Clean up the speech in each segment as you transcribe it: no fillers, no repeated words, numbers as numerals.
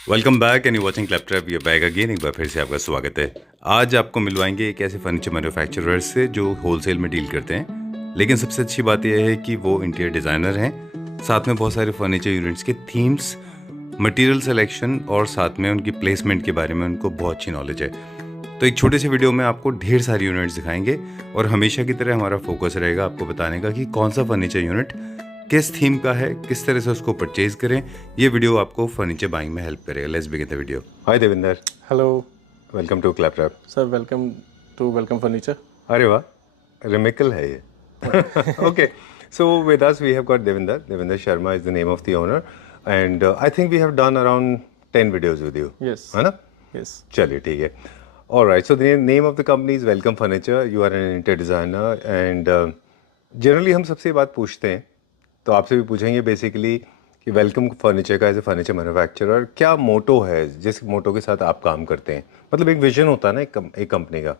Welcome back and you watching Claptrap ये back again. एक बार फिर से आपका स्वागत है। आज आपको मिलवाएंगे एक ऐसे फर्नीचर मैन्युफैक्चरर से जो होलसेल में डील करते हैं, लेकिन सबसे अच्छी बात यह है कि वो इंटीरियर डिज़ाइनर हैं। साथ में बहुत सारे फर्नीचर यूनिट्स के थीम्स, मटेरियल सिलेक्शन और साथ में उनकी प्लेसमेंट के बारे में उनको बहुत अच्छी नॉलेज है। तो एक छोटे से वीडियो में आपको ढेर सारी यूनिट्स दिखाएंगे और हमेशा की तरह हमारा फोकस रहेगा आपको बताने का कि कौन सा फर्नीचर यूनिट किस थीम का है, किस तरह से उसको परचेज करें। ये वीडियो आपको फर्नीचर बाइंग में हेल्प करेगा। Let's begin the video. Hi Devinder. Hello welcome to Claptrap. Sir, welcome to welcome furniture. अरे वाह, रिमिकल है ये। Okay, so with us we have got Devinder Sharma is the name of the owner and I think we have done around 10 videos with you. Yes, है ना? Yes. चलिए ठीक है। Alright, so the name of the company is welcome furniture. You are an interior designer and generally हम सबसे ये बात पूछते हैं, तो आपसे भी पूछेंगे बेसिकली कि वेलकम फर्नीचर का एज ए फर्नीचर मैन्युफैक्चरर क्या मोटो है जिस मोटो के साथ आप काम करते हैं? मतलब एक विजन होता है ना एक कंपनी का।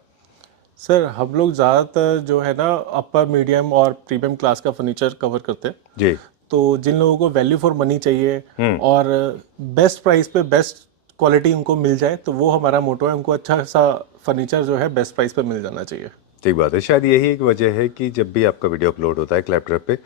सर, हम लोग ज़्यादातर जो है ना अपर मीडियम और प्रीमियम क्लास का फर्नीचर कवर करते हैं। जी। तो जिन लोगों को वैल्यू फॉर मनी चाहिए और बेस्ट प्राइस पे बेस्ट क्वालिटी उनको मिल जाए, तो वो हमारा मोटो है। उनको अच्छा सा फर्नीचर जो है बेस्ट प्राइस पे मिल जाना चाहिए। ठीक बात है। शायद यही एक वजह है कि जब भी आपका वीडियो अपलोड होता है क्लैपट्रैप पे,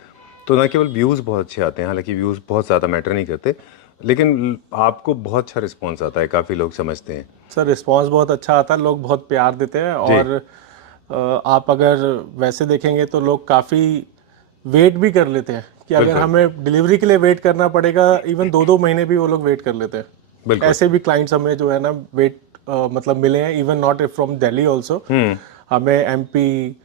तो ना केवल व्यूज़ बहुत अच्छे आते हैं, हालांकि व्यूज़ बहुत ज़्यादा मैटर नहीं करते, लेकिन आपको बहुत अच्छा रिस्पॉन्स आता है, काफ़ी लोग समझते हैं। सर, रिस्पांस बहुत अच्छा आता है, लोग बहुत प्यार देते हैं। और आप अगर वैसे देखेंगे तो लोग काफ़ी वेट भी कर लेते हैं कि अगर हमें डिलीवरी के लिए वेट करना पड़ेगा, इवन 2-2 महीने भी वो लोग वेट कर लेते हैं। बिल्कुल। ऐसे भी क्लाइंट्स हमें जो है ना वेट मतलब मिले हैं, even not from Delhi also. हमें एमपी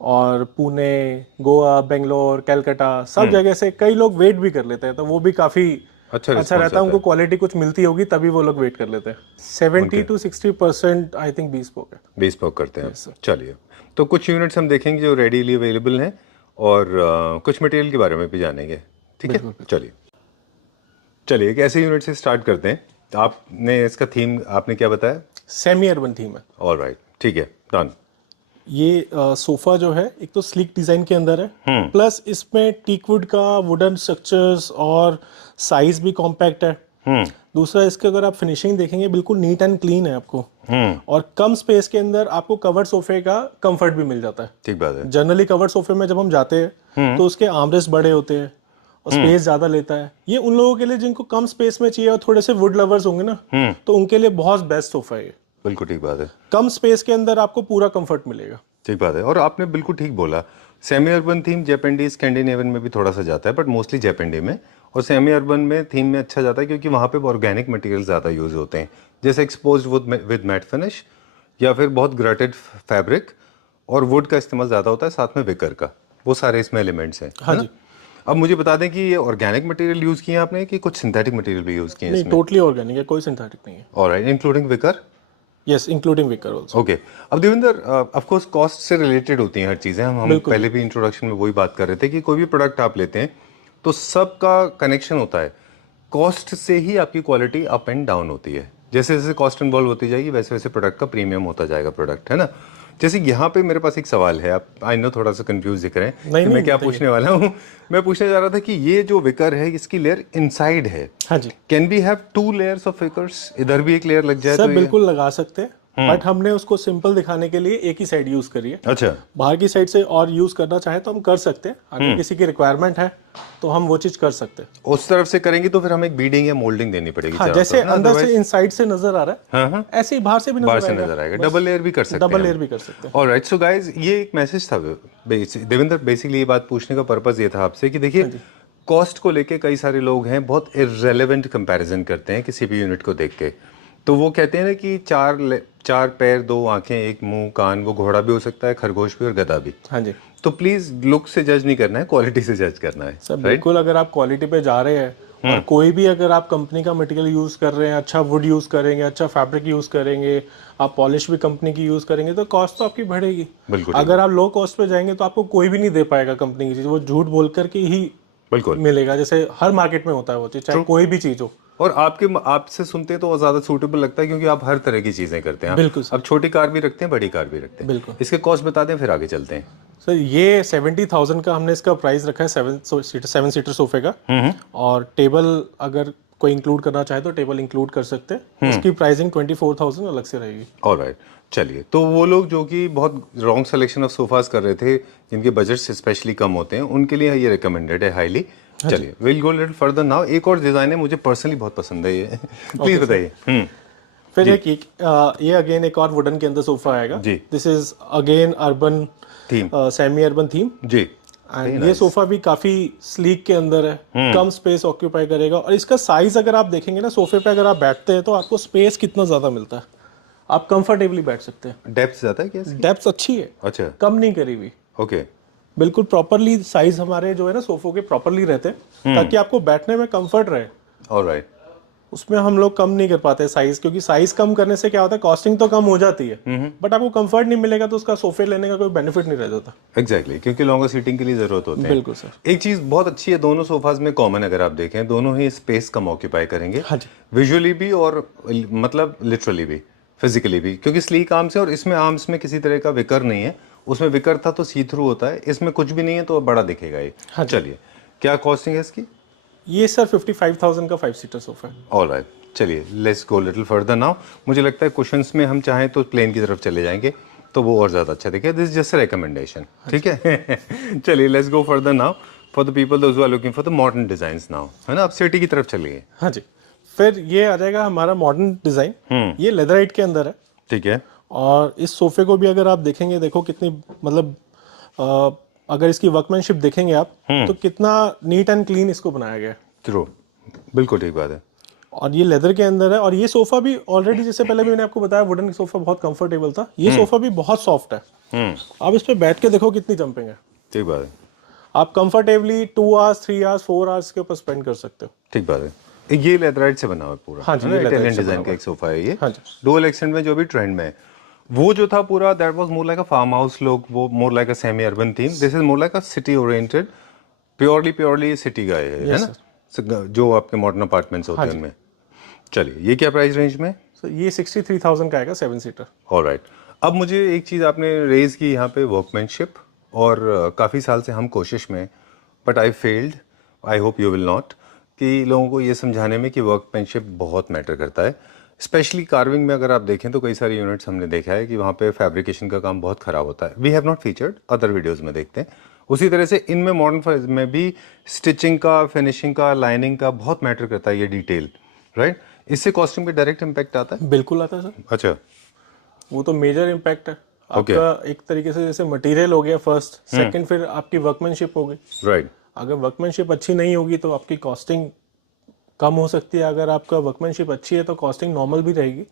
और पुणे, गोवा, बेंगलोर, कलकत्ता सब जगह से कई लोग वेट भी कर लेते हैं, तो वो भी काफ़ी अच्छा अच्छा रिस्पॉन्स रहता है। आता उनको है। क्वालिटी कुछ मिलती होगी तभी वो लोग वेट कर लेते हैं। 70 to 60% आई थिंक bespoke है। बेस्पोक करते हैं। Yes, sir. चलिए, तो कुछ यूनिट्स हम देखेंगे जो रेडीली अवेलेबल हैं और कुछ मटेरियल के बारे में भी जानेंगे। ठीक है, बिल्कुल। चलिए चलिए एक ऐसे यूनिट से स्टार्ट करते हैं। आपने इसका थीम आपने क्या बताया? सेमी अर्बन थीम है। ऑलराइट, ठीक है, डन। ये सोफा जो है एक तो स्लीक डिजाइन के अंदर है, प्लस इसमें टीकवुड का वुडन स्ट्रक्चर्स और साइज भी कॉम्पैक्ट है। दूसरा, इसके अगर आप फिनिशिंग देखेंगे बिल्कुल नीट एंड क्लीन है आपको। और कम स्पेस के अंदर आपको कवर्ड सोफे का कंफर्ट भी मिल जाता है। ठीक बात है। जनरली कवर्ड सोफे में जब हम जाते हैं तो उसके आर्मरेस्ट बड़े होते हैं और स्पेस ज्यादा लेता है। ये उन लोगों के लिए जिनको कम स्पेस में चाहिए और थोड़े से वुड लवर्स होंगे ना, तो उनके लिए बहुत बेस्ट सोफा है ये। बिल्कुल ठीक बात है। कम स्पेस के अंदर आपको पूरा कंफर्ट मिलेगा। ठीक बात है, और आपने बिल्कुल ठीक बोला। सेमी अर्बन थीम जेपेंडी स्कैंडिनेवियन में भी थोड़ा सा जाता है, बट मोस्टली जेपेंडी में और सेमी अर्बन में थीम में अच्छा जाता है क्योंकि वहाँ पे ऑर्गेनिक मटेरियल ज़्यादा यूज़ होते हैं, जैसे एक्सपोज विद मैट फिनिश या फिर बहुत ग्रेटेड फैब्रिक, और वुड का इस्तेमाल ज़्यादा होता है, साथ में विकर का। वो सारे इसमें एलिमेंट्स हैं। हाँ है ना? जी। अब मुझे बता दें कि ये ऑर्गेनिक मटेरियल यूज़ किए हैं आपने कि कुछ सिंथेटिक मटेरियल भी यूज़ किए हैं नहीं, इसमें? टोटली ऑर्गेनिक है, कोई सिंथेटिक नहीं है। Alright, including wicker? Yes, including wicker also. Okay. अब देविंदर, ऑफ कोर्स कॉस्ट से रिलेटेड होती हैं हर चीज़ें। हम बिल्कुल। पहले भी इंट्रोडक्शन में वही बात कर रहे थे कि कोई भी प्रोडक्ट आप लेते हैं तो सबका कनेक्शन होता है, कॉस्ट से ही आपकी क्वालिटी अप एंड डाउन होती है। जैसे जैसे कॉस्ट इन्वॉल्व होती जाएगी वैसे वैसे प्रोडक्ट का प्रीमियम होता जाएगा प्रोडक्ट, है ना? जैसे यहाँ पे मेरे पास एक सवाल है, आप आई नो थोड़ा सा कंफ्यूज दिख रहे हैं कि नहीं, मैं क्या बताइए। पूछने वाला हूँ। मैं पूछने जा रहा था कि ये जो विकर है इसकी लेयर इनसाइड है, हाँ जी। Can be have 2 layers of wickers? इधर भी एक लेयर लग जाए सर, तो ये? बिल्कुल लगा सकते हैं, बट हमने उसको सिंपल दिखाने के लिए एक ही साइड यूज करी है। अच्छा। बाहर की साइड से और यूज करना चाहे तो हम कर सकते हैं। अगर किसी की रिक्वायरमेंट है तो हम वो चीज कर सकते हैं। उस तरफ से करेंगे तो फिर हमें एक बीडिंग या मोल्डिंग देनी पड़ेगी हाँ, चारों जैसे तरफ ना, अंदर से otherwise- इनसाइड से नजर आ रहा हाँ, है, ऐसे ही बाहर से भी बाहर नजर से आएगा। नजर आएगा। बस डबल लेयर भी कर सकते हैं डबल हम। लेयर भी कर सकते हैं। ऑलराइट, सो गाइस ये एक मैसेज था देवेंद्र। बेसिकली ये बात पूछने का पर्पस ये था आपसे कि देखिए, कॉस्ट को लेके कई सारे लोग हैं बहुत इररेलेवेंट कंपैरिजन करते हैं किसी भी यूनिट को देख के। तो वो कहते हैं ना कि चार पैर, 2 आंखें, एक मुंह, कान, वो घोड़ा भी हो सकता है, खरगोश भी और गधा भी। हाँ जी। तो प्लीज लुक से जज नहीं करना है, क्वालिटी से जज करना है। सर, बिल्कुल। अगर आप क्वालिटी पे जा रहे हैं और कोई भी अगर आप कंपनी का मटेरियल यूज कर रहे हैं, अच्छा वुड यूज करेंगे, अच्छा फैब्रिक यूज करेंगे, आप पॉलिश भी कंपनी की यूज करेंगे, तो कॉस्ट तो आपकी बढ़ेगी। बिल्कुल। अगर आप लो कॉस्ट पे जाएंगे तो आपको कोई भी नहीं दे पाएगा कंपनी की चीज, वो झूठ बोल करके ही बिल्कुल मिलेगा। जैसे हर मार्केट में होता है वो चीज, चाहे कोई भी चीज हो। और आपसे सुनते हैं तो वो ज्यादा सूटेबल लगता है क्योंकि आप हर तरह की चीजें करते हैं। बिल्कुल सर। अब छोटी कार भी रखते हैं, बड़ी कार भी रखते हैं। बिल्कुल। इसके कॉस्ट बता दें फिर आगे चलते हैं। सर, ये 70,000 का हमने इसका प्राइस रखा है 7 सीटर सोफे का। और टेबल अगर कोई इंक्लूड करना चाहे तो टेबल इंक्लूड कर सकते हैं। इसकी प्राइसिंग 24,000 अलग से रहेगी। ऑलराइट, चलिए, तो वो लोग जो कि बहुत रॉन्ग सिलेक्शन ऑफ सोफास कर रहे थे, जिनके बजट स्पेशली कम होते हैं, उनके लिए ये रिकमेंडेड है हाईली। चलिए, will go little further now. एक और डिजाइन है, मुझे पर्सनली बहुत पसंद है ये। प्लीज बताइए। फिर ये अगेन एक और वुडन के अंदर सोफा आएगा जी। This is again urban theme, semi urban theme जी। एंड ये सोफा भी काफी स्लीक के अंदर है, कम स्पेस ऑक्यूपाई करेगा। और इसका साइज अगर आप देखेंगे ना, सोफे पे अगर आप बैठते हैं तो आपको स्पेस कितना ज्यादा मिलता है, आप कंफर्टेबली बैठ सकते हैं। डेप्थ ज्यादा है क्या इसकी? डेप्थ अच्छी है, अच्छा, कम नहीं करी हुई। ओके, बिल्कुल प्रॉपरली साइज हमारे जो है ना सोफों के प्रॉपरली रहते हैं ताकि आपको बैठने में कंफर्ट रहे। ऑलराइट, उसमें हम लोग कम नहीं कर पाते साइज, क्योंकि साइज कम करने से क्या होता है, कॉस्टिंग तो कम हो जाती है बट आपको कंफर्ट नहीं मिलेगा तो उसका सोफे लेने का कोई बेनिफिट नहीं रह जाता। एग्जैक्टली, क्योंकि लॉन्गर सीटिंग के लिए जरूरत होती है। बिल्कुल सर। एक चीज बहुत अच्छी है दोनों सोफाज में कॉमन, अगर आप देखें दोनों ही स्पेस कम ऑक्यूपाई करेंगे, हाँ जी, विजुअली भी और मतलब लिटरली भी, फिजिकली भी, क्योंकि स्लीक आर्म्स है और इसमें आर्म्स में किसी तरह का विकर नहीं है। उसमें विकर था तो सी थ्रू होता है, इसमें कुछ भी नहीं है तो बड़ा दिखेगा ये। हाँ जी। चलिए, क्या कॉस्टिंग है इसकी? ये सर 55,000 का 5 सीटर सोफा है। ऑलराइट, चलिए, let's go little further now. मुझे लगता है कुशंस में हम चाहें तो प्लेन की तरफ चले जाएंगे तो वो और ज़्यादा अच्छा दिखेगा। दिस जस्ट रिकमेंडेशन, ठीक है। चलिए, let's go further now for the people those who are looking for the modern designs now, है ना। अब सिटी की तरफ चलिए। हाँ जी, फिर ये आ जाएगा हमारा मॉडर्न डिजाइन। ये लेदराइट के अंदर है, ठीक है। और इस सोफे को भी अगर आप देखेंगे, देखो कितनी मतलब अगर इसकी वर्कमैनशिप देखेंगे आप तो कितना नीट एंड क्लीन इसको बनाया गया है। ट्रू, बिल्कुल ठीक बात है। और ये लेदर के अंदर है, और ये सोफा भी ऑलरेडी, जैसे पहले भी मैंने आपको बताया, वुडन सोफा बहुत कंफर्टेबल था, ये सोफा भी बहुत सॉफ्ट है। आप इस पे बैठ के देखो कितनी जंपिंग है। ठीक बात है, आप कंफर्टेबली 2 आवर्स 3 आवर्स 4 आवर्स के ऊपर स्पेंड कर सकते हो। ठीक बात है। ये लेदराइट से बना हुआ है पूरा, हाँ जी, है ना, ये इटालियन लेदराइट से डिजाइन बना का एक सोफा है ये। हाँ जी। डुअल एक्सेंट में जो भी ट्रेंड में है, वो जो था पूरा that was more like a farm house look, वो more like a semi urban theme. This is more like a city oriented, purely city का है ना, जो आपके मॉडर्न अपार्टमेंट्स होते हैं उनमें। चलिए, ये क्या प्राइस रेंज में? So, ये 63,000 का आएगा 7 सीटर। ऑलराइट, अब मुझे एक चीज़ आपने रेज की यहाँ पे, वर्कमैनशिप, और काफ़ी साल से हम कोशिश में, but I failed, I hope you will not, कि लोगों को ये समझाने में कि वर्कमैनशिप बहुत मैटर करता है। स्पेशली कार्विंग में अगर आप देखें तो कई सारे यूनिट्स हमने देखा है कि वहाँ पे फैब्रिकेशन का काम बहुत ख़राब होता है। We have not featured, other videos में देखते हैं। उसी तरह से इनमें मॉडर्न में भी स्टिचिंग का, फिनिशिंग का, लाइनिंग का बहुत मैटर करता है ये डिटेल, राइट। इससे कॉस्टिंग पे डायरेक्ट इम्पैक्ट आता है? बिल्कुल आता है सर। अच्छा, वो तो मेजर इम्पैक्ट है आपका। एक तरीके से जैसे मटेरियल हो गया फर्स्ट, सेकंड फिर आपकी वर्कमैनशिप हो गई, राइट। अगर वर्कमैनशिप अच्छी नहीं होगी तो आपकी कॉस्टिंग कम हो सकती है। अगर आपका वर्कमैनशिप अच्छी है तो कॉस्टिंग नॉर्मल भी रहेगी,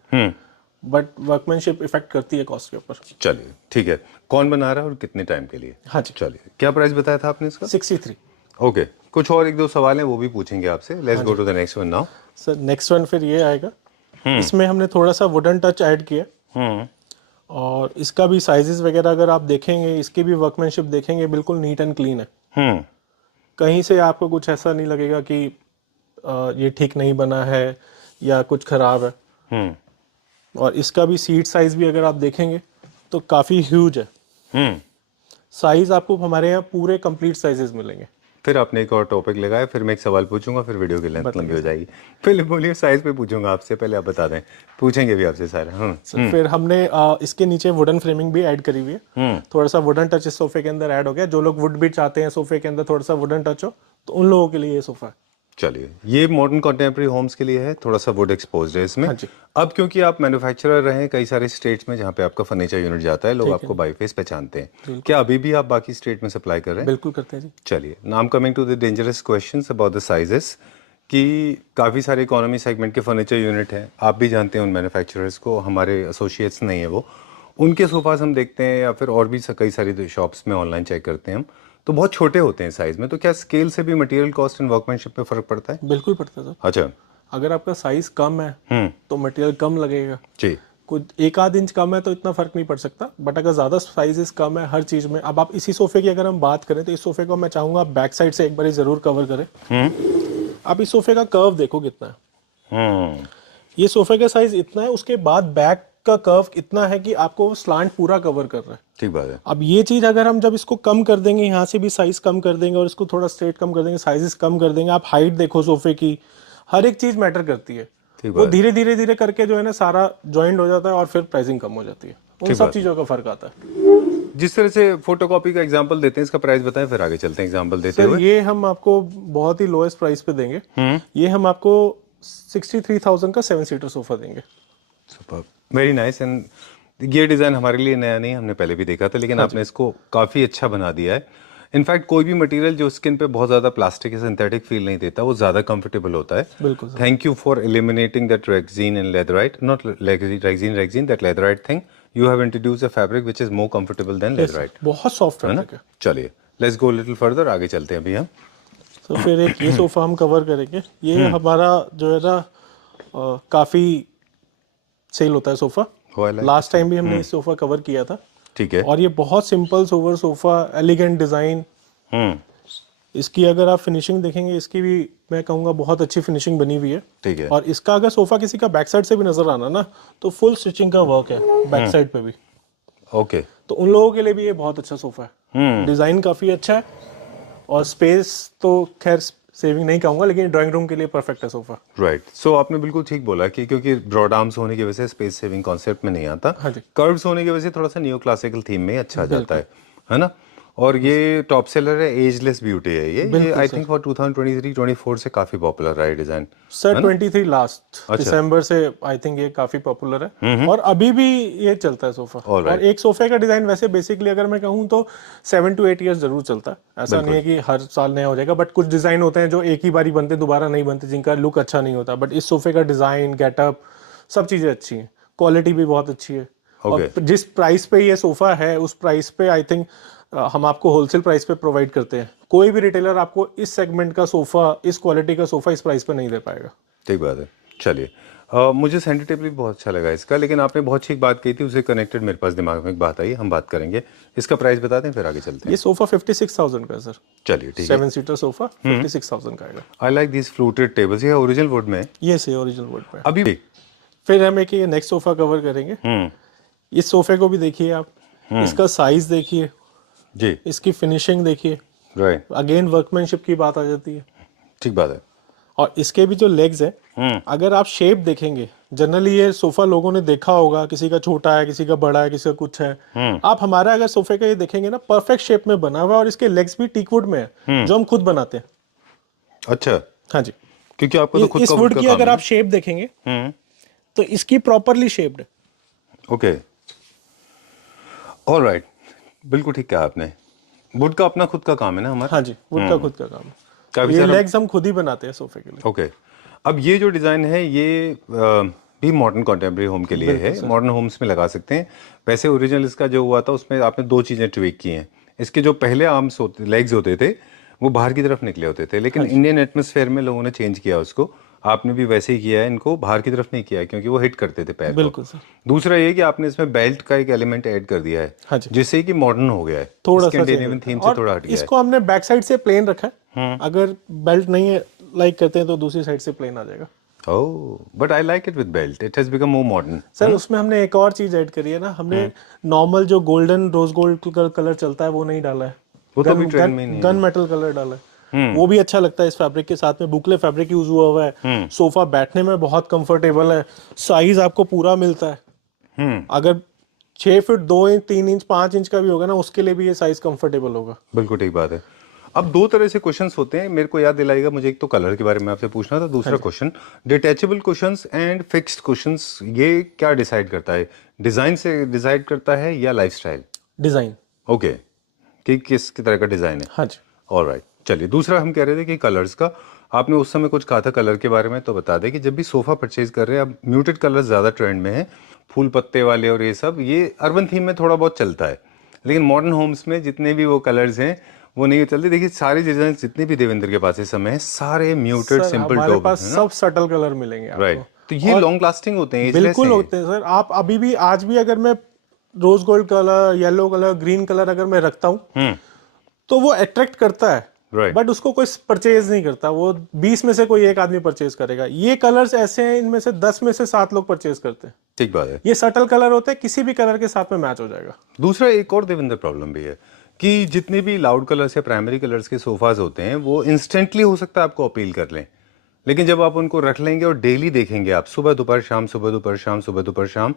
बट वर्कमैनशिप इफेक्ट करती है कॉस्ट के ऊपर। चलिए, ठीक है। कौन बना रहा है और कितने टाइम के लिए? हाँ जी, चलिए, क्या प्राइस बताया था आपने इसका? 63। ओके, कुछ और एक दो सवाल हैं वो भी पूछेंगे आपसे। Let's go to the next one now. Sir next one फिर ये आएगा, इसमें हमने थोड़ा सा वुडन टच ऐड किया, और इसका भी साइजेस वगैरह अगर आप देखेंगे, इसकी भी वर्कमैनशिप देखेंगे, बिल्कुल नीट एंड क्लीन है। कहीं से आपको कुछ ऐसा नहीं लगेगा कि ये ठीक नहीं बना है या कुछ खराब है। और इसका भी सीट साइज भी अगर आप देखेंगे तो काफी ह्यूज है। साइज आपको हमारे यहाँ पूरे कंप्लीट साइजेस मिलेंगे। फिर आपने एक और टॉपिक लगाया, फिर मैं एक सवाल पूछूंगा, फिर वीडियो की लेंथ लंबी हो जाएगी। पहले बोलिए, साइज पे पूछूंगा आपसे, पहले आप बता दें, पूछेंगे भी आपसे सारे। फिर हमने इसके नीचे वुडन फ्रेमिंग भी ऐड करी हुई है। थोड़ा सा वुडन टच इस सोफे के अंदर ऐड हो गया। जो लोग वुड भी चाहते हैं सोफे के अंदर थोड़ा सा वुडन टच हो, तो उन लोगों के लिए ये सोफा है। चलिए, ये मॉडर्न कंटेम्प्रेरी होम्स के लिए है, थोड़ा सा वुड एक्सपोज्ड है इसमें। हाँ जी। अब क्योंकि आप मैन्युफैक्चरर रहे हैं कई सारे स्टेट्स में जहाँ पे आपका फर्नीचर यूनिट जाता है, लोग आपको बाई फेस पहचानते हैं। क्या अभी भी आप बाकी स्टेट में सप्लाई कर रहे हैं? बिल्कुल करते हैं जी। चलिए, now I am coming to the dangerous questions about the sizes, कि काफ़ी सारे इकोनॉमी सेगमेंट के फर्नीचर यूनिट हैं, आप भी जानते हैं उन मैन्युफैक्चरर्स को, हमारे एसोसिएट्स नहीं है वो, उनके सोफास हम देखते हैं, या फिर और भी कई सारी शॉप्स में ऑनलाइन चेक करते हैं हम, तो बहुत छोटे होते हैं साइज में। तो क्या स्केल से भी मटेरियल कॉस्ट एंड वर्कमैनशिप में फर्क पड़ता है? बिल्कुल पड़ता है सर। अच्छा, अगर आपका साइज कम है तो मटेरियल कम लगेगा जी। कुछ 1 आध इंच कम है तो इतना फर्क नहीं पड़ सकता, बट अगर ज्यादा साइजेस कम है हर चीज में। अब आप इसी सोफे की अगर हम बात करें तो इस सोफे को मैं चाहूंगा आप बैक साइड से एक बार जरूर कवर करें। आप इस सोफे का कर्व देखो कितना है। ये सोफे का साइज इतना है, उसके बाद बैक का कर्व इतना है कि आपको स्लांट पूरा कवर कर रहा है। ठीक बात है। अब ये चीज अगर हम जब इसको कम कर देंगे, यहाँ से भी साइज कम कर देंगे और इसको थोड़ा स्ट्रेट कम कर देंगे, साइजेस कम कर देंगे, आप हाइट देखो सोफे की, हर एक चीज मैटर करती है। ठीक वो बात। धीरे धीरे धीरे करके जो है ना सारा ज्वाइंट हो जाता है और फिर प्राइसिंग कम हो जाती है। उन ठीक सब बात। चीजों का फर्क आता है। जिस तरह से फोटोकॉपी का एग्जांपल देते हैं, इसका प्राइस बताएं, फिर आगे चलते हैं एग्जांपल देते सर हुए। ये हम आपको बहुत ही लोएस्ट प्राइस पे देंगे। ये हम आपको 63,000 का 7 सीटर सोफा देंगे। Super, very nice. एंड ये डिज़ाइन हमारे लिए नया नहीं, हमने पहले भी देखा था, लेकिन आपने इसको काफ़ी अच्छा बना दिया है। इनफैक्ट कोई भी मटेरियल जो स्किन पे बहुत ज़्यादा प्लास्टिक या सिंथेटिक फील नहीं देता, वो ज़्यादा कंफर्टेबल होता है। बिल्कुल sir. Thank you for eliminating that rexine and leatherite, not rexine that leatherite thing. You have introduce a fabric which is more comfortable than leatherite. बहुत सॉफ्ट है ना? फैब्रिक है। चलिए लेट्स गो लिटिल फर्दर, आगे चलते हैं अभी हम। तो फिर एक ये सोफा हम कवर करेंगे। ये हमारा जो है ना काफी सेल होता है sofa. Oh, I like last time भी हमने इस सोफा कवर किया था। ठीक है। और ये बहुत simple sober sofa, elegant design. इसकी अगर आप फिनिशिंग देखेंगे, इसकी भी मैं कहूँगा बहुत अच्छी फिनिशिंग बनी हुई है। ठीक है। और इसका अगर सोफा किसी का बैक साइड से भी नजर आना ना, तो फुल स्टिचिंग का वर्क है बैक साइड पे भी। ओके। तो उन लोगों के लिए भी ये बहुत अच्छा सोफा है। डिजाइन काफी अच्छा है और स्पेस तो खैर सेविंग नहीं कहूंगा, लेकिन ड्राइंग रूम के लिए परफेक्ट है सोफा। राइट। सो आपने बिल्कुल ठीक बोला कि क्योंकि ब्रॉड आर्म्स होने की वजह से स्पेस सेविंग कॉन्सेप्ट में नहीं आता। हाँ जी। कर्व्स होने की वजह से थोड़ा सा न्यू क्लासिकल थीम में अच्छा आ जाता है ना? और ये टॉप सेलर है, एजलेस ब्यूटी है ये आई थिंक फॉर 2023-24 से काफी पॉपुलर रहा है डिजाइन। सर 23 लास्ट दिसंबर से आई थिंक ये काफी पॉपुलर है और अभी भी ये चलता है सोफा। और एक सोफे का डिजाइन वैसे बेसिकली अगर मैं कहूँ तो 7 to 8 ईयर्स जरूर चलता है। ऐसा नहीं है कि हर साल नया हो जाएगा, बट कुछ डिजाइन होते हैं जो एक ही बारी बनते दोबारा नहीं बनते, जिनका लुक अच्छा नहीं होता। बट इस सोफे का डिजाइन, गेटअप, सब चीजें अच्छी हैं, क्वालिटी भी बहुत अच्छी है। और जिस प्राइस पे ये सोफा है उस प्राइस पे आई थिंक हम आपको होलसेल प्राइस पे प्रोवाइड करते हैं। कोई भी रिटेलर आपको इस सेगमेंट का सोफा, इस क्वालिटी का सोफा इस प्राइस पे नहीं दे पाएगा। ठीक बात है। चलिए मुझे सेंटर टेबल भी बहुत अच्छा लगा इसका, लेकिन आपने बहुत ठीक बात कही थी, उससे कनेक्टेड मेरे पास दिमाग में एक बात आई, हम बात करेंगे। इसका प्राइस बता दें फिर आगे चलते हैं। ये सोफा 56,000 का है सर। चलिए ठीक है। 7 सीटर सोफा 56,000 का आएगा। I like this fluted tables. ये ओरिजिनल वुड में? ये से ओरिजिनल वुड पे। अभी फिर हम एक ये नेक्स्ट सोफा कवर करेंगे। इस सोफे को भी देखिए आप, इसका साइज देखिए जी, इसकी फिनिशिंग देखिए। राइट। अगेन वर्कमैनशिप की बात आ जाती है। ठीक बात है। और इसके भी जो लेग्स हैं, अगर आप शेप देखेंगे, जनरली ये सोफा लोगों ने देखा होगा, किसी का छोटा है, किसी का बड़ा है, किसी का कुछ है। आप हमारा अगर सोफे का ये देखेंगे ना, परफेक्ट शेप में बना हुआ है और इसके लेग्स भी टीक वुड में है, जो हम खुद बनाते हैं। अच्छा। हाँ जी, क्योंकि आपको तो खुद इस का वुड की अगर आप शेप देखेंगे तो इसकी प्रॉपरली शेप्ड है। ओके, ऑलराइट, बिल्कुल ठीक कहा आपने। वुड का अपना खुद का काम है ना हमारा? हाँ जी, वुड का खुद का काम है। काफी ये सारा। लेग्स हम खुद ही बनाते हैं सोफे के लिए। ओके। अब ये जो डिज़ाइन है ये भी मॉडर्न कॉन्टेम्प्रेरी होम के लिए है, मॉडर्न होम्स में लगा सकते हैं। वैसे ओरिजिनल इसका जो हुआ था उसमें आपने दो चीज़ें ट्विक की हैं। इसके जो पहले आर्म्स होते, लेग्स होते थे, वो बाहर की तरफ निकले होते थे, लेकिन इंडियन एटमॉस्फेयर में लोगों ने चेंज किया उसको। आपने भी वैसे ही किया है, इनको बाहर की तरफ नहीं किया है क्योंकि वो हिट करते थे पैर को। बिल्कुल सर। दूसरा ये कि आपने इसमें बेल्ट का एक एलिमेंट ऐड कर दिया हाँ है, जी। जिससे कि मॉडर्न हो गया है, थोड़ा सा स्कैंडिनेवियन थीम से थोड़ा हट गया है। इसको हमने बैक साइड से प्लेन रखा है। अगर बेल्ट नहीं है लाइक करते हैं तो दूसरी साइड से प्लेन आ जाएगा। Oh, but I like it with belt, it has become more modern. Sir उसमें हमने एक और चीज ऐड करी है ना, हमने नॉर्मल जो गोल्डन रोज गोल्ड कलर चलता है वो नहीं डाला है, वो तो अभी ट्रेंड में नहीं है। गन मेटल कलर डाला है। वो भी अच्छा लगता है इस फैब्रिक के साथ में। बुकले फैब्रिक यूज हुआ हुआ है। सोफा बैठने में बहुत कंफर्टेबल है। साइज आपको पूरा मिलता है। अगर 6 फीट 2 इंच 3 इंच 5 इंच का भी होगा ना, उसके लिए भी ये साइज कंफर्टेबल होगा। बिल्कुल ठीक बात है। अब दो तरह से क्वेश्चंस होते हैं, मेरे को याद दिलाएगा, मुझे एक तो कलर के बारे में आपसे पूछना था, दूसरा question detachable questions and fixed questions, ये क्या डिसाइड करता है? डिजाइन से डिसाइड करता है या लाइफस्टाइल? डिजाइन। ओके, कि किस तरह का डिजाइन है। हाँ जी। ऑलराइट, चलिए दूसरा हम कह रहे थे कि कलर्स का, आपने उस समय कुछ कहा था कलर के बारे में, तो बता दें कि जब भी सोफा परचेज कर रहे हैं, अब म्यूटेड कलर्स ज़्यादा ट्रेंड में है, फूल पत्ते वाले और ये सब, ये अर्बन थीम में थोड़ा बहुत चलता है, लेकिन मॉडर्न होम्स में जितने भी वो कलर्स हैं वो नहीं चलते। देखिए सारे डिजाइन जितने भी देवेंद्र के पास इस समय है, सारे म्यूटेड सिंपल हमारे टॉप पास सब सटल कलर मिलेंगे आपको। राइट, तो ये लॉन्ग लास्टिंग होते हैं, बिल्कुल होते हैं सर। आप अभी भी आज भी अगर मैं rose gold colour, yellow colour, green colour अगर मैं रखता हूँ तो वो अट्रैक्ट करता है, बट उसको कोई परचेज नहीं करता। वो 20 में से कोई एक आदमी परचेज करेगा। ये कलर्स ऐसे हैं, इनमें से 10 में से 7 लोग परचेज करते हैं। ठीक बात है। ये सटल कलर होते हैं, किसी भी कलर के साथ में मैच हो जाएगा। दूसरा एक और देवेंद्र प्रॉब्लम भी है कि जितने भी लाउड कलर्स या प्राइमरी कलर्स के सोफाज होते हैं वो इंस्टेंटली हो सकता है आपको अपील कर लें, लेकिन जब आप उनको रख लेंगे और डेली देखेंगे आप, सुबह दोपहर शाम, सुबह दोपहर शाम, सुबह दोपहर शाम,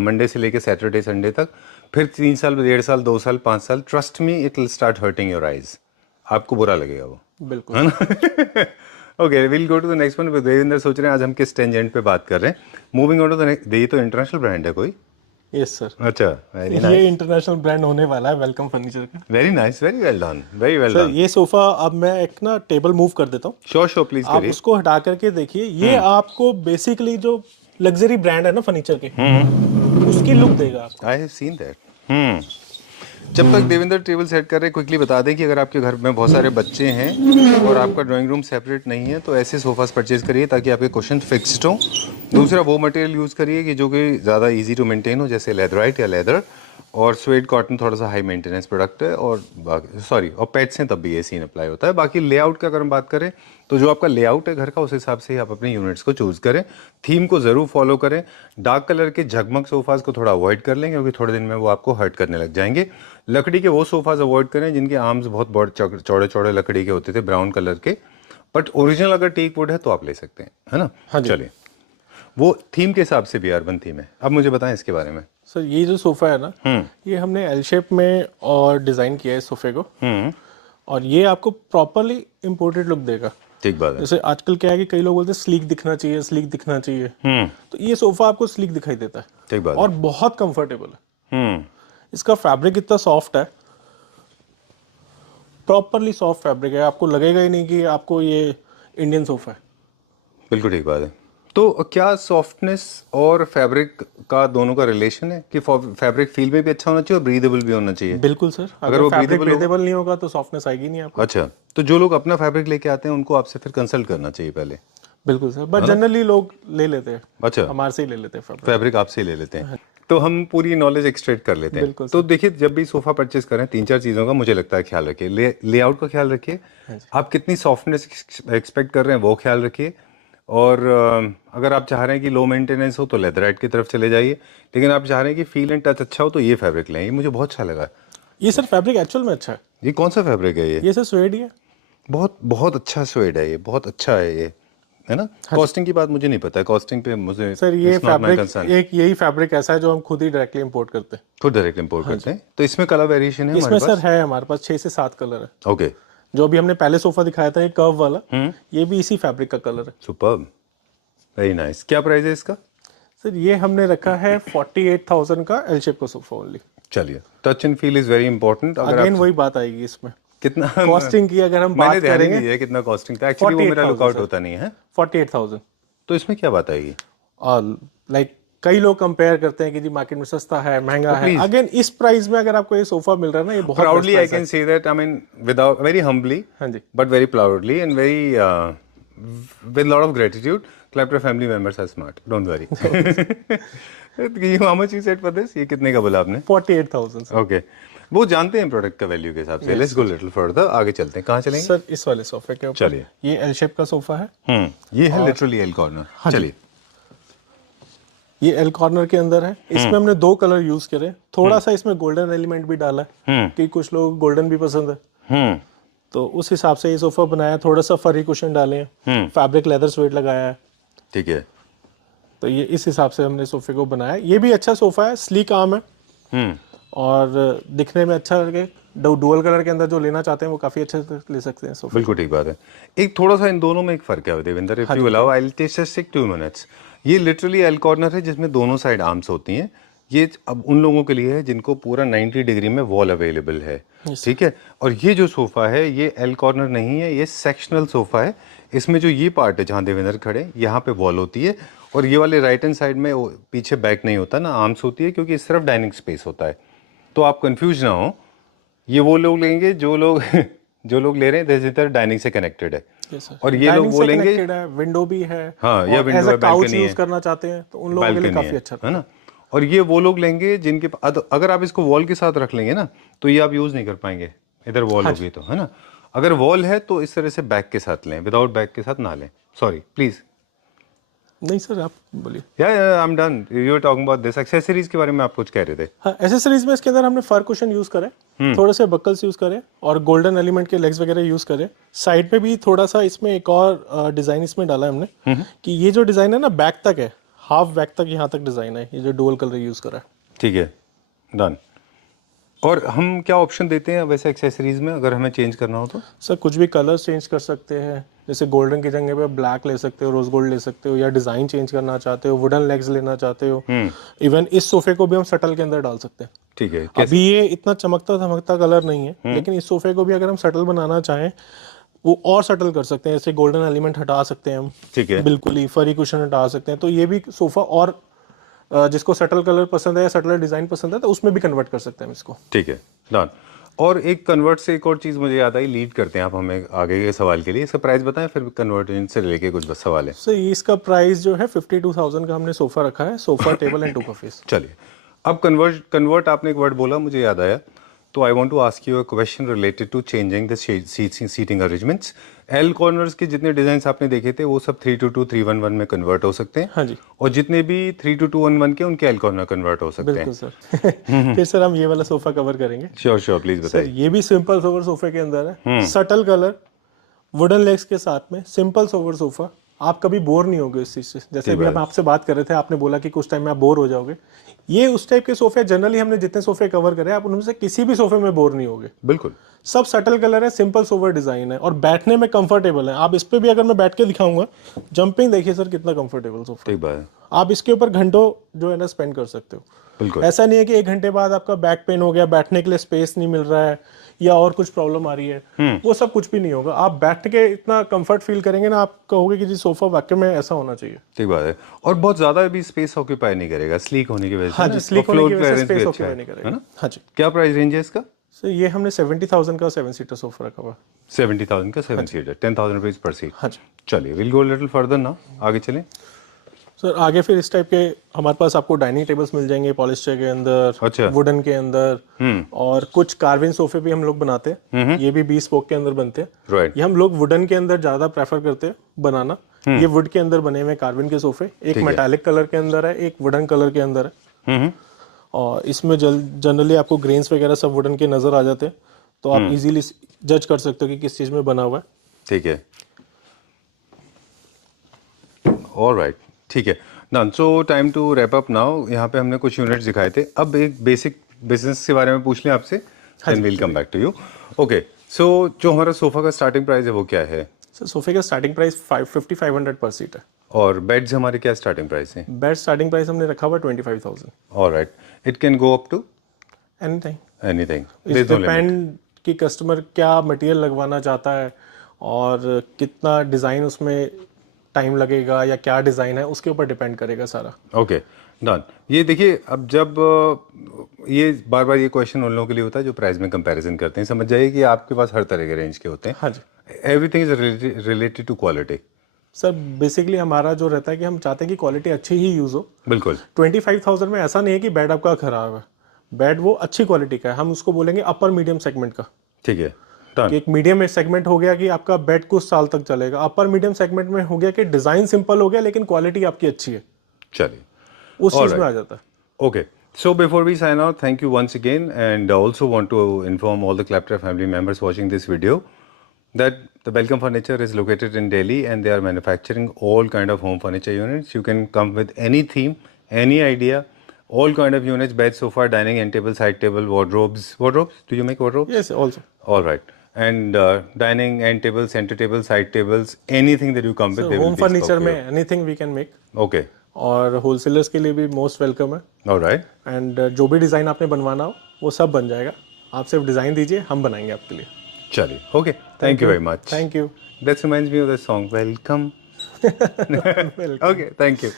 मंडे से लेके सैटरडे संडे तक, फिर 3 साल, 1.5 साल, 2 साल, 5 साल, trust me it will start hurting your eyes. आपको बुरा लगेगा वो, बिल्कुल है ना। Okay, will go to the next one. Devendra सोच रहे हैं आज हम किस टेंजेंट पे बात कर रहे हैं। Moving on to the next. ये तो इंटरनेशनल ब्रांड है कोई? यस सर, अच्छा, वेरी ये नाइस, इंटरनेशनल ब्रांड होने वाला है वेलकम फर्नीचर का। Very nice, very well done, very well sir done. ये सोफा, अब मैं एक ना टेबल मूव कर देता हूँ, श्योर श्योर, प्लीज आप करिए। उसको हटा करके देखिए। ये आपको बेसिकली जो लग्जरी ब्रांड है ना फर्नीचर के, उसकी लुक देगा आपको। I have seen that. जब तक देवेंद्र टेबल सेट कर रहे हैं, क्विकली बता दें कि अगर आपके घर में बहुत सारे बच्चे हैं और आपका ड्राइंग रूम सेपरेट नहीं है तो ऐसे सोफास परचेज करिए ताकि आपके क्वेश्चन फिक्स्ड हो। दूसरा, वो मटेरियल यूज़ करिए कि जो कि ज़्यादा इजी टू मेंटेन हो, जैसे लेदराइट या लेदर, और स्वेट कॉटन थोड़ा सा हाई मेंटेनेंस प्रोडक्ट है, और बाकी और पेट्स हैं तब भी ये सीन अप्लाई होता है। बाकी लेआउट का अगर हम बात करें तो जो आपका लेआउट है घर का, उस हिसाब से ही आप अपने यूनिट्स को चूज़ करें। थीम को ज़रूर फॉलो करें। डार्क कलर के झगमग सोफाज को थोड़ा अवॉइड कर लें क्योंकि थोड़े दिन में वो आपको हर्ट करने लग जाएंगे। लकड़ी के वो सोफाज अवॉइड करें जिनके आर्म्स बहुत बड़े चौड़े चौड़े लकड़ी के होते थे, ब्राउन कलर के। बट ओरिजिनल अगर टीक वुड है तो आप ले सकते हैं, है ना। हाँ जी। चलिए, वो थीम के हिसाब से भी अर्बन थीम है। अब मुझे बताएं इसके बारे में। सर ये जो सोफा है ना, ये हमने एल शेप में और डिजाइन किया है इस सोफे को, और ये आपको प्रॉपरली इम्पोर्टेड लुक देगा। ठीक बात है। जैसे आजकल क्या है कि कई लोग बोलते हैं स्लीक दिखना चाहिए, स्लीक दिखना चाहिए, तो ये सोफा आपको स्लीक दिखाई देता है। ठीक बात है। और बहुत कंफर्टेबल है। इसका फैब्रिक इतना सॉफ्ट है, प्रॉपरली सॉफ्ट फैब्रिक है, आपको लगेगा ही नहीं कि आपको ये इंडियन सोफा है। बिल्कुल ठीक बात है। तो क्या सॉफ्टनेस और फैब्रिक का दोनों का रिलेशन है कि फैब्रिक फील में भी अच्छा होना चाहिए और ब्रीदेबल भी होना चाहिए? बिल्कुल सर, अगर वो फैब्रिक breathable ब्रीदेबल नहीं होगा तो सॉफ्टनेस आएगी नहीं आपको। अच्छा, तो जो लोग अपना फैब्रिक लेके आते हैं उनको आपसे फिर कंसल्ट करना चाहिए पहले। बिल्कुल सर, बट जनरली लोग ले लेते हैं, अच्छा, हमारे से ही ले लेते हैं फैब्रिक। फैब्रिक आपसे ही ले लेते हैं। तो हम पूरी नॉलेज एक्सट्रैक्ट कर लेते हैं। बिल्कुल तो देखिए, जब भी सोफा परचेज करें 3-4 चीज़ों का मुझे लगता है ख्याल रखिए। लेआउट का ख्याल रखिए, आप कितनी सॉफ्टनेस एक्सपेक्ट कर रहे हैं वो ख्याल रखिए, और अगर आप चाह रहे हैं कि लो मेंटेनेंस हो तो लेदराइट की तरफ चले जाइए, लेकिन आप चाह रहे हैं कि फील एंड टच अच्छा हो तो ये फैब्रिक लें। ये मुझे बहुत अच्छा लगा। ये सर फैब्रिक एक्चुअल में अच्छा है। ये कौन सा फैब्रिक है ये? सर स्वेड ही है। बहुत बहुत अच्छा स्वेड है ये, बहुत अच्छा है ये, है ना। कॉस्टिंग की बात मुझे नहीं पता है, कॉस्टिंग पे मुझे सर ये it's not my fabric concern। एक यही फैब्रिक ऐसा है जो हम खुद ही डायरेक्टली इंपोर्ट करते हैं। खुद डायरेक्ट इंपोर्ट करते हैं। तो इसमें कलर वेरिएशन है इसमें हमारे सर है हमारे पास 6 से 7 कलर है। पास? ओके, जो अभी हमने पहले सोफा दिखाया था, ये कर्व वाला, ये भी इसी फैब्रिक का कलर है। Superb, very nice. क्या प्राइस है इसका? सर ये हमने रखा है 48,000 का एल शेप का सोफा ओनली। चलिए, touch and feel is very important. अगर अगेन आप वही बात आएगी इसमें, कितना कॉस्टिंग की अगर हम मैंने बात ध्यान ही करेंगे, नहीं दिया कितना कॉस्टिंग था एक्चुअली, वो मेरा 48,000 लुकआउट सर। होता नहीं है। 48,000। तो इसमें क्या बात आएगी? और लाइक कई लोग कंपेयर करते हैं कि जी मार्केट में सस्ता है, महंगा है। अगेन इस प्राइस में अगर आपको ये सोफा मिल रहा है ना, ये बहुत proudly I best price can say that, I mean without very humbly, हाँ जी। But very proudly and very with lot of gratitude. Clapter family members are smart, don't worry. How much you said for this? ये कितने का बोला आपने? 48,000 sir. Okay, वो जानते हैं प्रोडक्ट का वैल्यू के हिसाब से। लेट्स गो लिटिल फर्दर, आगे चलते हैं। कहाँ चलेंगे? सर इस वाले सोफे के ऊपर चलिए। ये एल शेप का सोफा है। ये है लिटरली एल कॉर्नर। चलिए, ये एल कॉर्नर के अंदर है। इसमें हमने 2 कलर यूज करे, थोड़ा सा इसमें गोल्डन एलिमेंट भी डाला है कि कुछ लोग गोल्डन भी पसंद है, तो उस हिसाब से ये सोफा बनाया। थोड़ा सा फरी कुशन डाले हैं, फैब्रिक लेदर स्वेट लगाया है। ठीक है। तो ये इस हिसाब से हमने सोफे को बनाया। ये भी अच्छा सोफा है, स्लीक आर्म है और दिखने में अच्छा लगे। डुअल कलर के अंदर जो लेना चाहते हैं वो काफी अच्छे से ले सकते हैं सोफा। बिल्कुल ठीक बात है। एक थोड़ा सा इन दोनों में एक फर्क है Devendra, if you allow I will take 2 minutes. ये लिटरली एल कॉर्नर है जिसमें दोनों साइड आर्म्स होती हैं। ये अब उन लोगों के लिए है जिनको पूरा 90 डिग्री में वॉल अवेलेबल है, ठीक है। और ये जो सोफा है ये एल कॉर्नर नहीं है, ये सेक्शनल सोफा है। इसमें जो ये पार्ट है जहाँ देवेंद्र खड़े, यहाँ पे वॉल होती है, और ये वाले राइट हैंड साइड में पीछे बैक नहीं होता ना, आर्म्स होती है, क्योंकि सिर्फ डाइनिंग स्पेस होता है। तो आप कंफ्यूज ना हो, ये वो लोग लेंगे जो लोग जो लोग ले रहे हैं इधर डाइनिंग से कनेक्टेड है, और ये लोग वो लेंगे विंडो भी है, हाँ, या विंडो है, काउच balcony यूज है, करना चाहते हैं तो उन लोगों के लिए काफी अच्छा है ना। और ये वो लोग लेंगे जिनके अगर आप इसको वॉल के साथ रख लेंगे ना तो ये आप यूज नहीं कर पाएंगे, इधर वॉल होगी तो, है ना। अगर वॉल है तो इस तरह से बैक के साथ लें, विदाउट बैक के साथ ना लें। Sorry please. नहीं सर, आप बोलिए। I am done. You are talking about this accessories के बारे में आप कुछ कह रहे थे। हाँ, एसेसरीज में इसके अंदर हमने फर कुशन यूज करे, थोड़े से बकल्स यूज करे और गोल्डन एलिमेंट के लेग्स वगैरह यूज करे। साइड में भी थोड़ा सा इसमें एक और डिजाइन इसमें डाला है हमने कि ये जो डिजाइन है ना बैक तक है, हाफ बैक तक यहाँ तक डिजाइन है, ये जो डुअल कलर यूज करा है। ठीक है, डन। और हम क्या ऑप्शन देते हैं वैसे एक्सेसरीज में अगर हमें चेंज करना हो तो? सर कुछ भी कलर चेंज कर सकते हैं, जैसे गोल्डन की जगह पे ब्लैक ले सकते हो, रोज गोल्ड ले सकते हो, या डिजाइन चेंज करना चाहते हो, वुडन लेग्स लेना चाहते हो। इवन इस सोफे को भी हम सटल के अंदर डाल सकते हैं। ठीक है, अभी ये इतना चमकता धमकता कलर नहीं है, लेकिन इस सोफे को भी अगर हम सटल बनाना चाहें वो और सटल कर सकते हैं। जैसे गोल्डन एलिमेंट हटा सकते हैं हम, ठीक है, बिल्कुल ही फरी कुशन हटा सकते हैं, तो ये भी सोफा और जिसको सटल कलर पसंद है या सटल डिजाइन पसंद है तो उसमें भी कन्वर्ट कर सकते हैं हम इसको। ठीक है, डन। और एक कन्वर्ट से एक और चीज़ मुझे याद आई, लीड करते हैं आप हमें आगे के सवाल के लिए। इसका प्राइस बताएं, फिर कन्वर्जन से लेके कुछ बस सवाल है। सो इसका प्राइस जो है 52,000 का हमने सोफा रखा है, सोफा टेबल एंड 2 कॉफीज। चलिए, अब कन्वर्ट आपने एक वर्ड बोला मुझे याद आया, तो I want to ask you a question related to changing the seating arrangements. L corners के जितने डिजाइन आपने देखे थे वो सब 322 311 में कन्वर्ट हो सकते हैं। हाँ जी। और जितने भी 32211 के उनके एल कॉर्नर कन्वर्ट हो सकते हैं। बिल्कुल सर। फिर सर हम ये वाला सोफा कवर करेंगे। श्योर प्लीज सर बताइए। ये भी सिंपल सोवर सोफे के अंदर है, सटल कलर, वुडन लेग्स के साथ में, सिंपल सोवर सोफा। आप कभी बोर नहीं होगे इस चीज से। जैसे अभी हम आपसे बात कर रहे थे, आपने बोला कि कुछ टाइम में आप बोर हो जाओगे। ये उस टाइप के सोफे, जनरली हमने जितने सोफे कवर करे आप उनमें से किसी भी सोफे में बोर नहीं होगे। बिल्कुल, सब सटल कलर है, सिंपल सोवर डिजाइन है और बैठने में कंफर्टेबल है। आप इस पे भी अगर मैं बैठ के दिखाऊंगा, जंपिंग देखिए सर कितना कंफर्टेबल सोफा। ठीक बात है। आप इसके ऊपर घंटों जो है ना स्पेंड कर सकते हो। बिल्कुल, ऐसा नहीं है कि 1 घंटे बाद आपका बैक पेन हो गया, बैठने के लिए स्पेस नहीं मिल रहा है या और कुछ प्रॉब्लम आ रही है, वो सब कुछ भी नहीं होगा। आप बैठ के इतना कंफर्ट फील करेंगे ना, आप कहोगे कि जी सोफा वाकई में ऐसा होना चाहिए। ठीक बात है। और बहुत ज्यादा भी स्पेस ऑक्यूपाई नहीं करेगा, स्लीक होने की वजह से। हाँ जी, स्लीक होने की वजह से स्पेस अच्छा ऑक्यूपाई नहीं करेगा। हाँ जी। क्या प्राइस रेंज है इसका? सर ये हमने 70,000 का 7 सीटर सोफा रखा हुआ है। 70,000 का 7 सीटर, 10,000 रुपीज पर सीट। हाँ जी। चलिए, विल गो लिटिल फर्दर ना, आगे चलें। सर आगे फिर इस टाइप के हमारे पास आपको डाइनिंग टेबल्स मिल जाएंगे, पॉलिस्टर के अंदर, अच्छा। वुडन के अंदर, और कुछ कार्विन सोफे भी हम लोग बनाते हैं। ये भी 20 स्पोक के अंदर बनते हैं। राइट। ये हम लोग वुडन के अंदर ज्यादा प्रेफर करते हैं बनाना। ये वुड के अंदर बने हुए कार्विन के सोफे, एक मेटालिक कलर के अंदर है, एक वुडन कलर के अंदर है। और इसमें जनरली आपको ग्रेन्स वगैरह सब वुडन के नजर आ जाते हैं, तो आप इजीली जज कर सकते हो कि किस चीज में बना हुआ है। ठीक है, ऑलराइट, ठीक है। Done. So time to wrap up now. यहाँ पे हमने कुछ यूनिट्स दिखाए थे, अब एक बेसिक बिजनेस के बारे में पूछ लें आपसे, then will come back to you. Okay, so जो हमारा सोफा का स्टार्टिंग प्राइस है वो क्या है? सर सोफे का स्टार्टिंग प्राइस 550-500 पर सीट है। और बेड्स हमारे क्या स्टार्टिंग प्राइस है? बेड स्टार्टिंग प्राइस हमने रखा हुआ 25,000। Alright, it can go up to anything. Anything, depend कि कस्टमर क्या मटेरियल लगवाना चाहता है और कितना डिज़ाइन उसमें टाइम लगेगा या क्या डिज़ाइन है, उसके ऊपर डिपेंड करेगा सारा। Okay, done. ये देखिए, अब जब ये बार बार ये क्वेश्चन उन लोगों के लिए होता है जो प्राइस में कंपैरिजन करते हैं, समझ जाइए कि आपके पास हर तरह के रेंज के होते हैं। हाँ जी। Everything is related to quality. Sir basically हमारा जो रहता है कि हम चाहते हैं कि क्वालिटी अच्छी ही यूज़ हो। बिल्कुल। 25,000 में ऐसा नहीं है कि बेड आपका खराब है, बेड वो अच्छी क्वालिटी का है, हम उसको बोलेंगे अपर मीडियम सेगमेंट का। ठीक है, कि एक मीडियम सेगमेंट हो गया कि आपका बेड कुछ साल तक चलेगा। अपर मीडियम सेगमेंट में हो गया कि डिजाइन सिंपल हो गया लेकिन क्वालिटी आपकी अच्छी है, चलिए उस चीज में आ जाता है। Okay, so before we sign out, thank you once again, and I also want to inform all the Claptrap family members watching this video that the Welcome Furniture is located in Delhi and they are manufacturing all kind of home furniture units. You can come with any theme, any idea, all kind of units: bed, sofa, dining, end table, side table, wardrobes. Wardrobes? Do you make wardrobes? Yes, also. All right. And dining, end table, center table, side tables, anything that you come with, So they will home be furniture stocked में here. Anything we can make. Okay. और wholesalers के लिए भी most welcome है। All right. And जो भी design आपने बनवाना हो वो सब बन जाएगा। आप सिर्फ डिजाइन दीजिए, हम बनाएंगे आपके लिए। चलिए, okay. Thank you very much. Thank you. That reminds me of the song, Welcome. Okay, thank you.